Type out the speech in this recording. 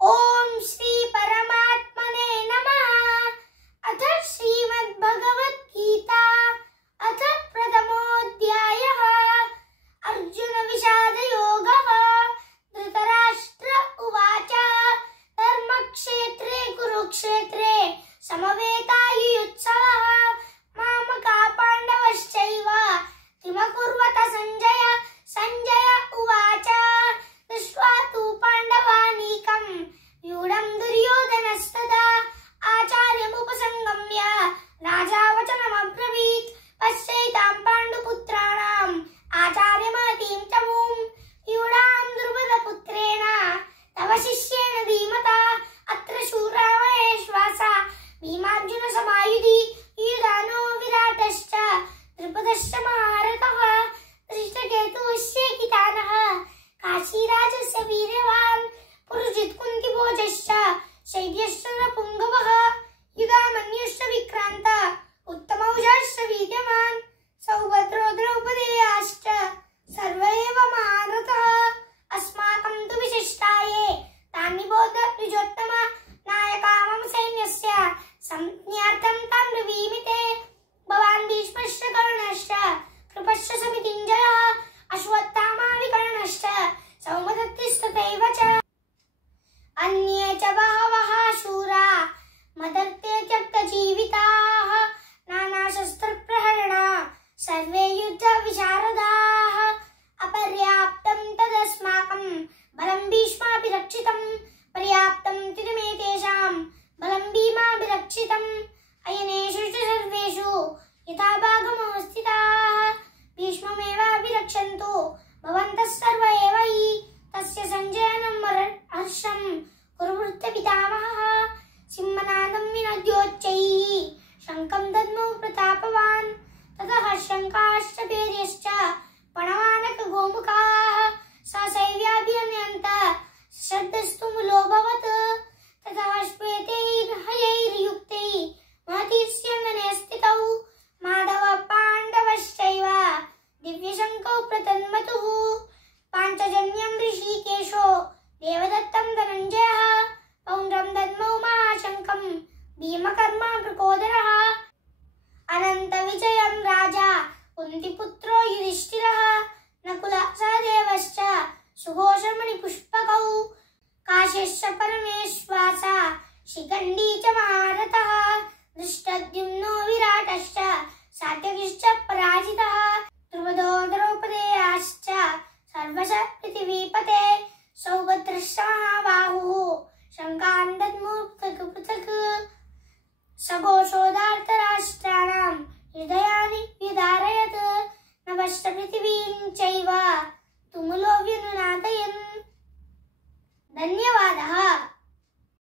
ओम श्री परमात्मने नमः। अथ श्रीमद्भगवद्गीता अथ प्रथमोऽध्यायः। अर्जुन विषाद योगः। धृतराष्ट्र उवाच धर्मक्षेत्रे कुरुक्षेत्रे समवेतायुयुत्सवः मामका पाण्डवश्चैव किमकुर्वत संजय। संजय उवाच दृष्ट्वा तु पाण्डवानीकं व्यूढं दुर्योधनस्तदा आचार्यमुपसंगम्य राजा वचनमब्रवीत् पश्यैतां पाण्डुपुत्राणाम् आचार्यमहतीं च मूं व्यूढां द्रुपदपुत्रेण तव शिष्येण धीमता अत्र शूरा महेश्वासा भीमार्जुनसमायुधि युधानो विराटश्च द्रुपदश्च महारथः धृष्टकेतुश्च कितानः काशीराजस्य वीर्यवान् पुरुजित् कुन्तिभोजश्च शैब्यश्च नपुङ्गवः युधामन्युश्च विक्रान्त उत्तमौजाश्च वीर्यवान् सौभद्रो द्रौपदेयाश्च सर्व एव महारथः। अस्माकं तु विशिष्टाये तानि बोध द्विजोत्तम नायका मम सैन्यस्य संज्ञार्थं तान् ब्रवीमि ते। भवान् भीष्मश्च कर्णश्च कृपश्च समितिञ्जयः अश्वत्थामा विकर्णश्च सौमदत्तिस्तथैव च अन्ये च बहवः शूरा मदर्ते त्यक्तजीविताः नानाशस्त्रप्रहरणा सर्वे युद्धविशारदाः। अपर्याप्तं तदस्माकं बलं भीष्माभिरक्षितं पर्याप्तं तिरुमे तेषां बलं भीमाभिरक्षितम्। अयनेषु च सर्वेषु यथा भागमवस्थिताः भीष्ममेवाभिरक्षन्तु भवन्तः सर्व एव हि। तस्य संजयनं हर्षं कुरुवृत्त पितामहः सिंहनादं विनद्योच्चैः शङ्खं दद्मौ प्रतापवान्। ततः शङ्खाश्च भैर्यश्च पणवानक गोमुखाः ससैव्याभिहन्यन्त शब्दस्तु मुलोऽभवत्। ततः श्वेतैर्हयैर्युक्तैः महतीस्यन्दने स्थितौ माधव पाण्डवश्चैव दिव्यशङ्खौ प्रतन्मतुः। पाञ्चजन्यं ऋषिकेशो देवदत्तं धनञ्जयः पौण्ड्रं दद्मौ महाशङ्खं भीमकर्मा वृकोदरः। अनन्तविजयं राजा कुन्तिपुत्रो युधिष्ठिरः नकुलः सहदेवश्च सुघोषमणिपुष्पकौ काश्यश्च परमेश्वासा शिखण्डी च महारथः धृष्टद्युम्नो विराटश्च सात्यकिश्च पराजितः द्रुपदो द्रौपदेयाश्च सर्वश पृथिवीपते सौभद्रश्च महाबाहुः शङ्खान् दद्मुः पृथक् पृथक् सघोषोदार्तराष्ट्राणां हृदयानि व्यधारयत् नभश्च पृथिवीं चैव